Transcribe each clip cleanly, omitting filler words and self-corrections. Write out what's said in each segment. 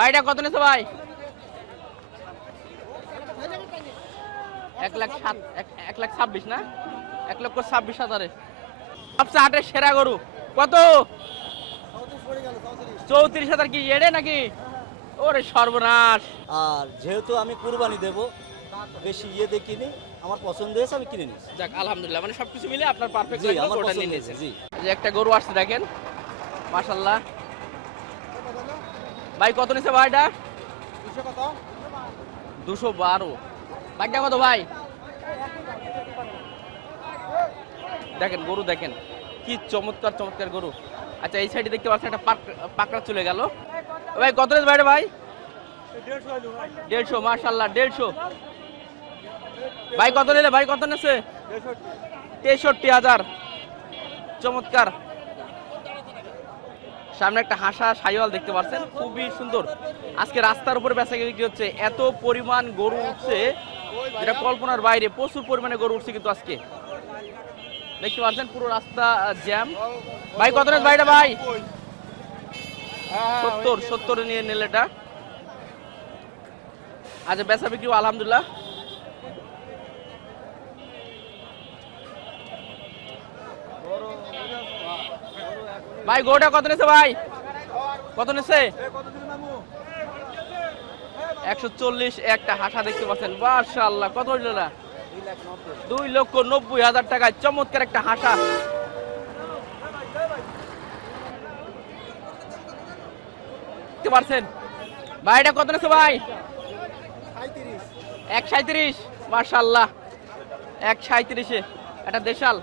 ভাইটা কত নিছে ভাই? 1,26,000 না, 1,26,000। সবচেয়ে হাটের সেরা গরু কত? 34,000। কি এড়ে নাকি? ওরে সর্বনাশ। আর যেহেতু আমি কুরবানি দেব, বেশি দেখিনি, আমার পছন্দ হয়েছে, আমি কিনে নিয়েছি। যাক আলহামদুলিল্লাহ, মানে সবকিছু মিলে আপনার পারফেক্ট জি, লাগলো, আমার ওটা পছন্দ নিয়ে হয়েছে। নিয়েছেন। জি, এই যে একটা গরু আসছে দেখেন, মাশাআল্লাহ। ভাই কত নিছে ভাইটা? 212। ভাইটা কত ভাই? দেখেন গরু দেখেন, কি চমৎকার চমৎকার গরু। আচ্ছা এই সাইডে দেখতে পাচ্ছেন একটা পাকড়া চলে গেল। ভাই কত নিছে ভাইটা ভাই? 150। মাশাআল্লাহ 150। ভাই কত নিলে? ভাই কত নিছে? 63,000। চমৎকার। সামনে একটা হাসা শাইওয়াল দেখতে পাচ্ছেন, খুবই সুন্দর। আজকে রাস্তার উপরে বেচা বিক্রি হচ্ছে, এত পরিমাণ গরু উঠছে যেটা কল্পনার বাইরে। প্রচুর পরিমাণে গরু উঠছে কিন্তু আজকে দেখতে পাচ্ছেন, পুরো রাস্তা জ্যাম। ভাই কত নিছে ভাইটা ভাই? 70 নিয়ে নিলে এটা। আচ্ছা বেচা বিক্রি আলহামদুলিল্লাহ। ভাই গরুটা কত নিছে ভাই? কত নিছে? 140। একটা হাসা দেখতে পাচ্ছেন, মাশাআল্লাহ। কত হইল না? 2,90,000 টাকায় চমৎকার একটা হাসা। দেখতে পাচ্ছেন ভাই, এটা কত নিছে ভাই? 137। মাশাআল্লাহ 137-এ একটা দেশাল,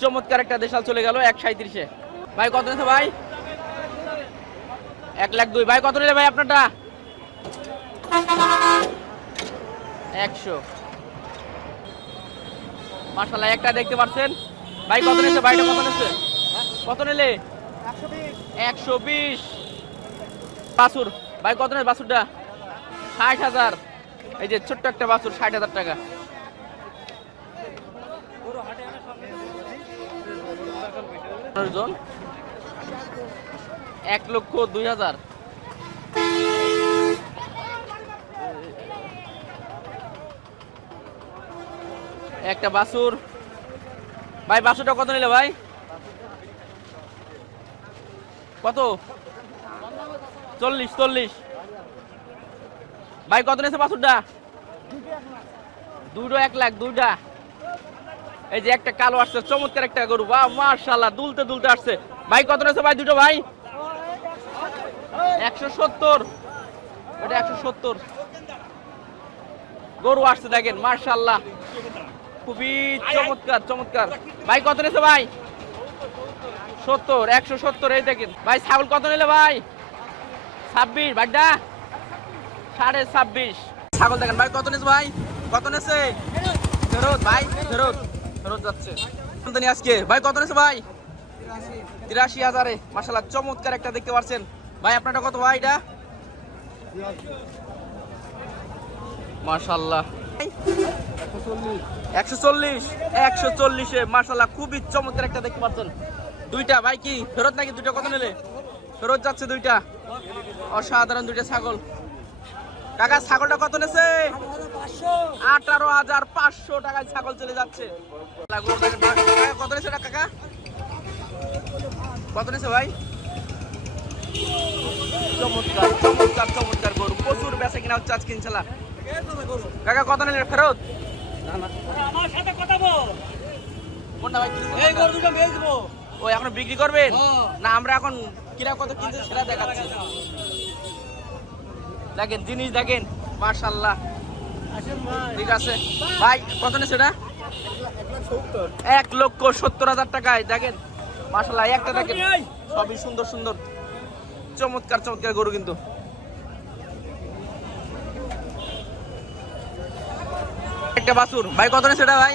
চমৎকার একটা দেশাল চলে গেল 137-এ। ভাই কত নিছে ভাই? 1,02,000। ভাই কত নিলে ভাই আপনারটা? 100। মাশাআল্লাহ একটা দেখতে পাচ্ছেন। ভাই কত নিছে? ভাইটা কত নিছে? কত নিলে? 120। বাছুর ভাই কত নিছে? বাছুরটা 60,000। এই যে ছোট্ট একটা বাছুর, 60,000 টাকা। 1,02,000। একটা বাছুর। ভাই বাছুরটা কত নিলে ভাই? কত? 40। ভাই কত নিয়েছে বাছুরটা? দুটো 1 লাখ দুইটা। এই যে একটা কালো আসছে, চমৎকার একটা গরু, বাহ মাশাআল্লাহ, দুলতে দুলতে আসছে। ভাই কত নিয়েছে ভাই দুটো ভাই? 170। এটা 170 গরু আসছে দেখেন, মাশাআল্লাহ খুবই চমৎকার চমৎকার। ভাই কত নিয়েছে ভাই? 70। 170। এই দেখেন ভাই ছাগল কত নিলে ভাই? 26। ভাইটা 26.5। ছাগল দেখেন ভাই কত নিয়েছে ভাই? কত নিয়েছে? ফেরত ভাই, ফেরত যাচ্ছে আজকে। ভাই কত নিয়েছে ভাই? 83,000-এ। মাশাআল্লাহ চমৎকার একটা দেখতে পাচ্ছেন। ভাই আপনারটা কত ভাই? এটা মাশাআল্লাহ 140। মাশাআল্লাহ খুবই চমৎকার একটা দেখতে পাচ্ছেন। দুইটা ভাই কি ফেরত নাকি? দুইটা কত নিলে? ফেরত যাচ্ছে দুইটা। অসাধারণ দুইটা ছাগল। কাকা ছাগলটা কত নেছে? 18,500 টাকায় ছাগল চলে যাচ্ছে। কত নেছে কাকা? কত নেছে ভাই? চমৎকার চমৎকার চমৎকার গরু, প্রচুর বেচা কিনা হচ্ছে আজকে ইনশাআল্লাহ। কাকা কত নিলে ফেরত? আমার সাথে কথা বল। কোনটা ভাই? এই গরু দুটো বেচবো। ও এখন বিক্রি করবেন না? আমরা এখন কিরা কত কিনতে সেটা দেখাচ্ছি। দেখেন জিনিস দেখেন, মাশাআল্লাহ। ঠিক আছে ভাই কত নিছে এটা? 1,70,000 টাকায় দেখেন, মাশাআল্লাহ। একটা দেখেন, সবই সুন্দর সুন্দর চমৎকার চমৎকার গরু কিন্তু। একটা বাছুর ভাই কত নিছে এটা ভাই?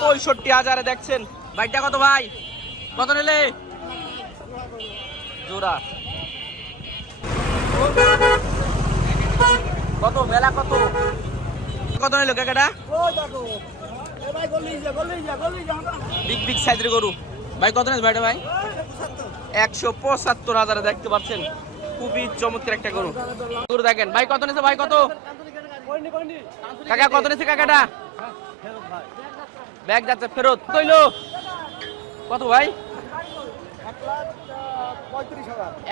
65,000-এ দেখছেন। ভাইটা কত ভাই? কত নিলে? জোড়া কত? বেলা কত? কত নিল কাকাটা? বিগ বিগ সাইজের গরু। ভাই কত নিল ভাইটা ভাই? 175,000-এ দেখতে পাচ্ছেন। খুবই চমৎকার একটা গরু। গরু দেখেন ভাই, কত নিছে ভাই? কত কাকা, কত নিছে কাকাটা? ব্যাগ যাচ্ছে ফেরত। কইলো কত ভাই?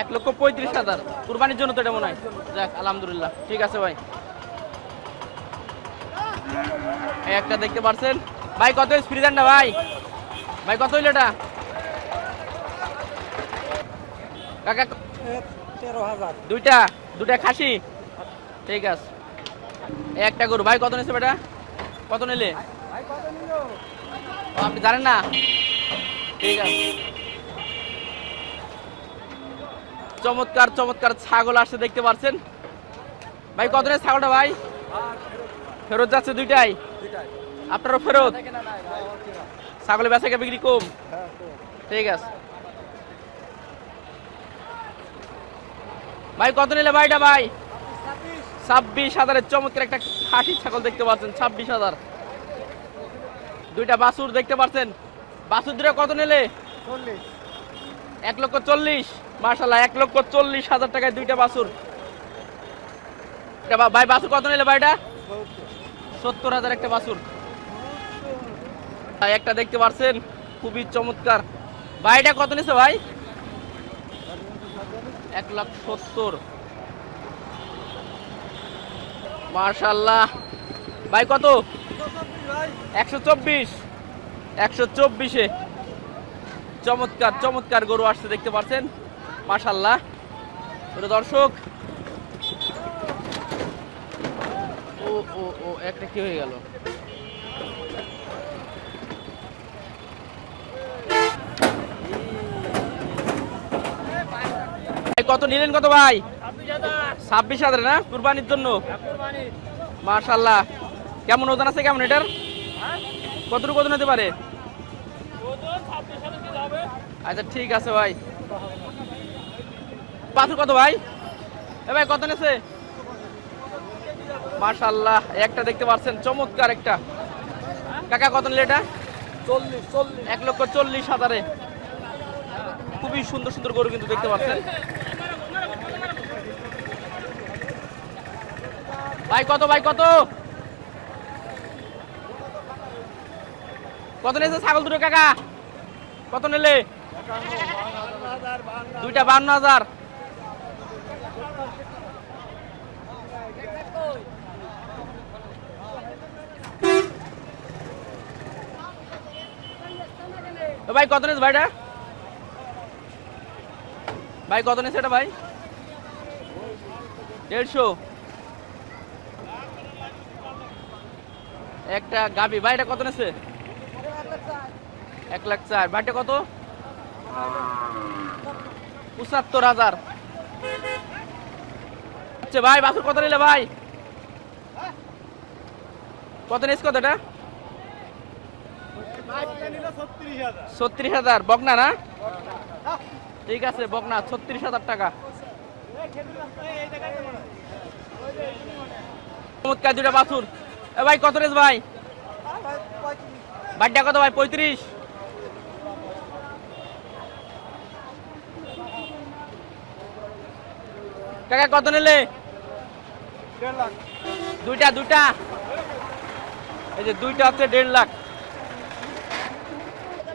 1,35,000। কুরবানির জন্য তো এটা মনে হয়। যাক আলহামদুলিল্লাহ, ঠিক আছে ভাই। এই একটা দেখতে পারছেন ভাই, কত ফ্রিজানটা ভাই? ভাই কত হইলো এটা কাকা? 13,000। দুইটা খাসি, ঠিক আছে। এই একটা গরু ভাই, কত নিছে বেটা? কত নিলে? ও, আপনি জানেন না? ঠিক আছে। চমৎকার চমৎকার ছাগল আসছে দেখতে পাচ্ছেন ভাই। কত নিয়ে ছাগলটা ভাই? ফেরত যাচ্ছে দুইটাই? আপনারও ফেরত? ছাগলের বেচাকে বিক্রি কম, ঠিক আছে ভাই। কত নিলে ভাইটা ভাই? 26,000-এর চমৎকার একটা খাসি ছাগল দেখতে পাচ্ছেন, 26,000। দুইটা বাছুর দেখতে পাচ্ছেন, বাছুর দুটো কত নিলে? 1,40,000। মাশাআল্লাহ, 1,40,000 টাকায় দুইটা বাছুর। ভাই বাছুর কত নিলে ভাইটা? 70,000 একটা বাছুর। একটা দেখতে পাচ্ছেন খুবই চমৎকার। ভাইটা কত নিছে ভাই? 1,70,000। মাশাআল্লাহ ভাই, কত? 124-এ চমৎকার চমৎকার গরু আসছে দেখতে পাচ্ছেন, মাশাআল্লাহ। দর্শক, ও ও ও একটা কি হয়ে গেল? কত নিলেন কত ভাই? 26,000 না, কুরবানির জন্য। মাশাআল্লাহ, কেমন ওজন আছে কেমন এটার? কতটুকু ওজন হতে পারে? আচ্ছা ঠিক আছে ভাই। বাছুর কত ভাই? এ ভাই কত নেছে? মাশাআল্লাহ, একটা দেখতে পাচ্ছেন চমৎকার একটা। কাকা কত নিলে এটা? 1,40,000-এ। খুবই সুন্দর সুন্দর গরু কিন্তু দেখতে পাচ্ছেন ভাই। কত ভাই? কত কত নিয়েছে ছাগল দুটো কাকা? কত নিলে? দুইটা 52,000। ভাই কত নিয়েছে ভাইটা? ভাই কত নিয়েছে এটা ভাই? 150। একটা গাবি ভাই, এটা কত নিয়েছে? 1,04,000। ভাইটা কত? 75,000। আচ্ছা ভাই, বাছুর কত নিলে ভাই? কত নিয়েছে? কত এটা? 36,000। বকনা না? ঠিক আছে, বকনা 36,000 টাকা। চমৎকার দুটা বাছুর। এ ভাই কত নিয়েছে ভাই? বাড়িটা কত ভাই? 35। টাকা কত নিলে? দুইটা। এই যে দুইটা হচ্ছে 1.5 লাখ।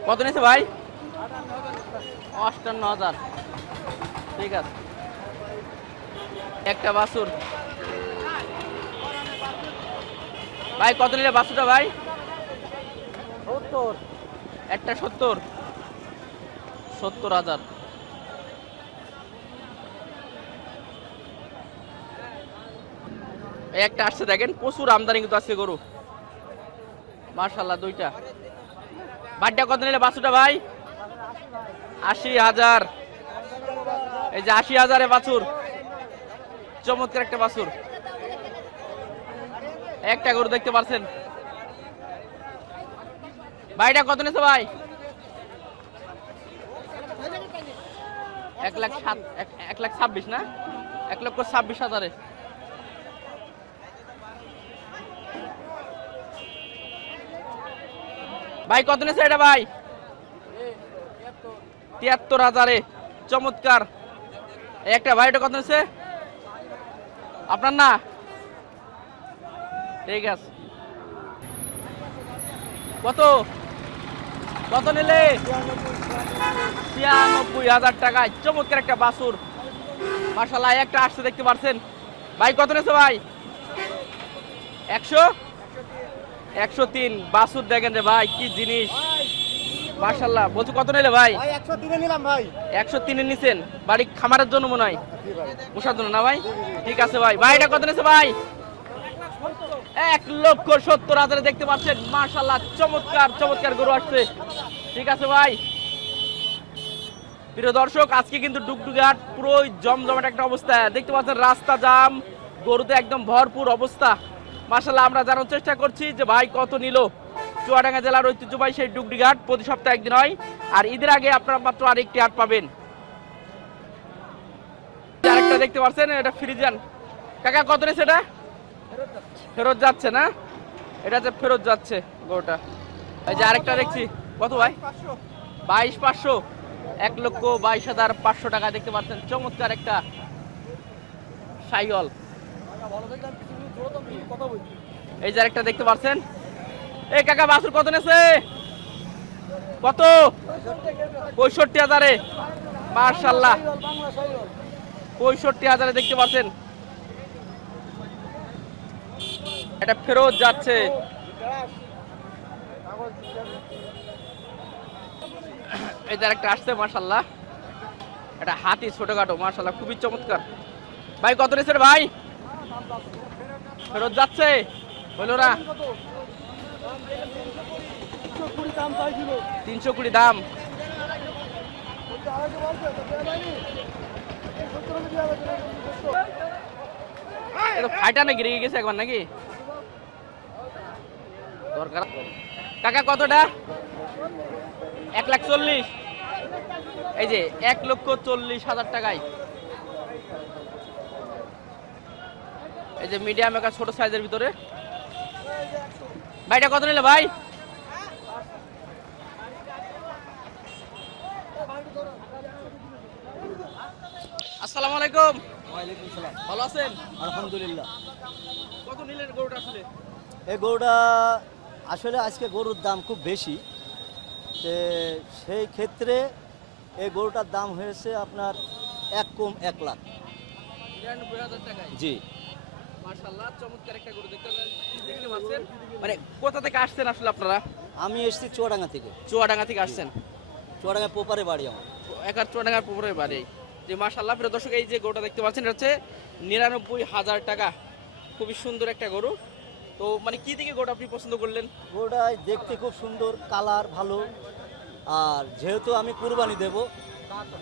কত নিয়েছে ভাই? 58,000। ঠিক আছে। একটা বাছুর ভাই, কত নিলে বাছুরটা ভাই? 70। একটা 70,000। একটা আসছে দেখেন, প্রচুর আমদানি কিন্তু আসছে গরু, মাশাআল্লাহ। দুইটা। বাড়িটা কত নিলে বাছুরটা ভাই? 80,000। এই যে 80,000-এ বাছুর, চমৎকার একটা বাছুর। একটা গরু দেখতে পাচ্ছেন। ভাইটা কত নিয়েছে ভাই? 1,26,000 না? 1,26,000-এ। ভাই কত নিয়েছে এটা ভাই? 73,000-এ। চমৎকার এই একটা ভাই, এটা কত নিচ্ছে? আপনার না? ঠিক আছে। কত কত নিলে? 96,000 টাকায় চমৎকার একটা বাছুর মাশাআল্লাহ। একটা আসছে দেখতে পাচ্ছেন ভাই। কত নিয়েছে ভাই? 103 বাছুর। দেখেন রে ভাই কি জিনিস মাশাআল্লাহ। বলছো কত নিলে ভাই? 103 এ নিলাম ভাই। 103 এ নিছেন? বাড়ি খামারের জন্য মনে হয়, পোষার জন্য না ভাই? ঠিক আছে ভাই। ভাই এটা কত নিয়েছে ভাই? 1,70,000 দেখতে পাচ্ছেন মাশাআল্লাহ। চমৎকার চমৎকার গরু আসছে। ঠিক আছে ভাই। প্রিয় দর্শক, আজকে কিন্তু ডুগডুগি হাট পুরো জমজমাট একটা অবস্থা দেখতে পাচ্ছেন। রাস্তা জাম, গরুতে একদম ভরপুর অবস্থা মাশাআল্লাহ। আমরা জানার চেষ্টা করছি যে ভাই কত নিল। চুয়াডাঙ্গা জেলার ঐতিহ্যবাহী সেই ডুগডুগি হাট প্রতি সপ্তাহে একদিন হয়, আর ঈদের আগে আপনারা মাত্র আরেকটি হাট পাবেন। আরেকটা দেখতে পাচ্ছেন, এটা ফ্রিজিয়ান। কাকা কত নিয়েছে এটা? ফেরত যাচ্ছে না? এটা যে ফেরত যাচ্ছে গরুটা। এই যে আরেকটা দেখছি, কত ভাই? 22,500। 1,22,500 টাকা দেখতে পাচ্ছেন। চমৎকার একটা সাইওয়াল। এই যে আরেকটা দেখতে পাচ্ছেন। এই কাকা বাছুর কত নেছে? কত? 65,000-এ মাশাআল্লাহ। 65,000-এ দেখতে পাচ্ছেন। এটা ফেরত যাচ্ছে। এই যে আরেকটা আসছে মাশাআল্লাহ। এটা হাতি ছোটখাটো মাশাআল্লাহ, খুবই চমৎকার। ভাই কত নিয়েছে রে ভাই? ফেরত যাচ্ছে হলো না? 320 দাম। এটা ফাইটা নাকি রেগে গেছে একবার নাকি? দরকার। কাকা কতটা? 1,40,000। এই যে 1,40,000 টাকায়। এই যে মিডিয়াম একটা ছোট সাইজের ভিতরে। ভাইটা কত নিলে ভাই? আসসালামু আলাইকুম। ওয়ালাইকুম সালাম। ভালো আছেন? আলহামদুলিল্লাহ। কত নিলেন গরুটা আসলে? এই গরুটা আসলে আজকে গরুর দাম খুব বেশি, তো সেই ক্ষেত্রে এই গরুটার দাম হয়েছে আপনার 1 লাখ। 99,000 টাকায়। জি। মাশাআল্লাহ, চমৎকার একটা গরু দেখতে পাচ্ছেন। মানে কোথা থেকে আসছেন আসলে আপনারা? আমি এসেছি চুয়াডাঙ্গা থেকে। চুয়াডাঙ্গা থেকে আসছেন? চুয়াডাঙ্গা পোপারে বাড়ি আমার। একার চুয়াডাঙ্গার পুকুরের বাড়ি। যে মাশাআল্লাহ প্রিয় দর্শক, এই যে গরুটা দেখতে পাচ্ছেন এটা হচ্ছে 99,000 টাকা। খুবই সুন্দর একটা গরু। তো মানে কি থেকে গরুটা আপনি পছন্দ করলেন? গরুটা দেখতে খুব সুন্দর, কালার ভালো, আর যেহেতু আমি কুরবানি দেব,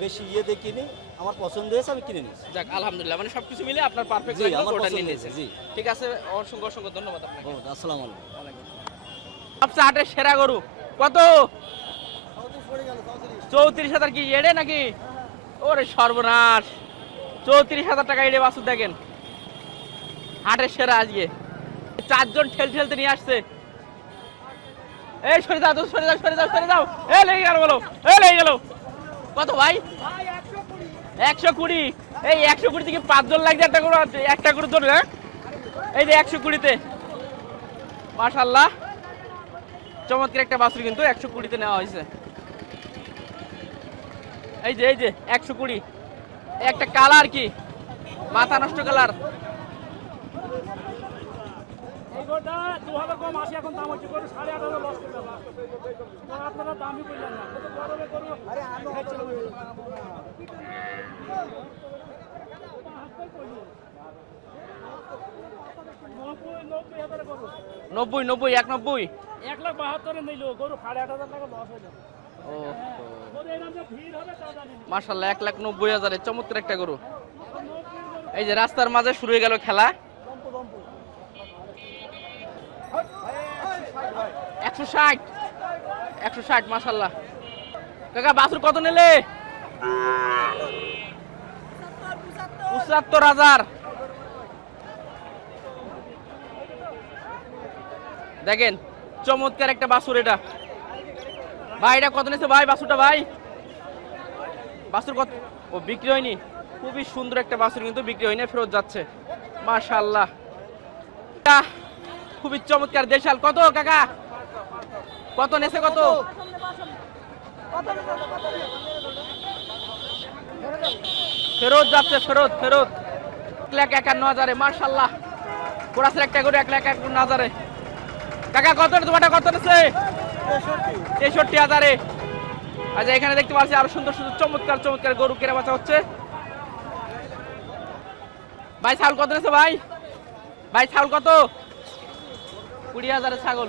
বেশি দেখিনি, আমার পছন্দ হয়েছে, আমি কিনে নিয়েছি। যাক আলহামদুলিল্লাহ, মানে সবকিছু মিলে আপনার পারফেক্ট জি, লাগলো, আমার গরুটা পছন্দ নিয়ে হয়েছে, নিয়েছেন। জি। ঠিক আছে, অসংখ্য অসংখ্য ধন্যবাদ আপনাকে। আসসালামু আলাইকুম। সবচেয়ে হাটের সেরা গরু কত? 34,000। কি এড়ে নাকি? ওরে সর্বনাশ, 34,000 টাকা এড়ে বাছুর। দেখেন হাটের সেরা আজকে। 4 জন ঠেলতে নিয়ে আসছে। এই সরে যাও, সরে যাও, সরে যাও, সরে যাও। এ লেগে গেল, বলো এ লেগে গেল। কত ভাই? 120। এই 120 থেকে 5 জন লাগছে একটা গরু, একটা গরুর জন্য। হ্যাঁ, এই যে 120-তে মাশাআল্লাহ চমৎকার একটা বাছুর কিন্তু 120-তে নেওয়া হয়েছে। এই যে 120। একটা কালার কি মাথা নষ্ট কালার। নব্বই 190। 1,72,000 নিল গরু, 8,500 টাকা লস হয়ে যাবে। মাশাআল্লাহ 1,90,000-এ চমৎকার একটা গরু। এই যে রাস্তার মাঝে শুরু হয়ে গেল খেলা। 160 মাশাআল্লাহ। কাকা বাছুর কত নিলে? 75,000। দেখেন চমৎকার একটা বাছুর এটা। ভাই এটা কত নিয়েছে ভাই বাছুরটা? ভাই বাছুর কত? ও বিক্রি হয়নি, খুবই সুন্দর একটা বাছুর কিন্তু বিক্রি হয়নি, ফেরত যাচ্ছে। মাশাআল্লাহ, খুবই চমৎকার দেশাল। কত কাকা, কত নেছে, কত? ফেরত যাচ্ছে, ফেরত ফেরত। 1,51,000। মাশাআল্লাহ, কোরাসের একটা করে 1,51,000। কাকা কত তোমাটা কত নেছে? 63,000। আচ্ছা, এখানে দেখতে পাচ্ছি আরো সুন্দর সুন্দর চমৎকার চমৎকার গরু কেনা বেচা হচ্ছে। ভাই ছাগল কত নেছে ভাই? ভাই ছাগল কত? 20,000 ছাগল।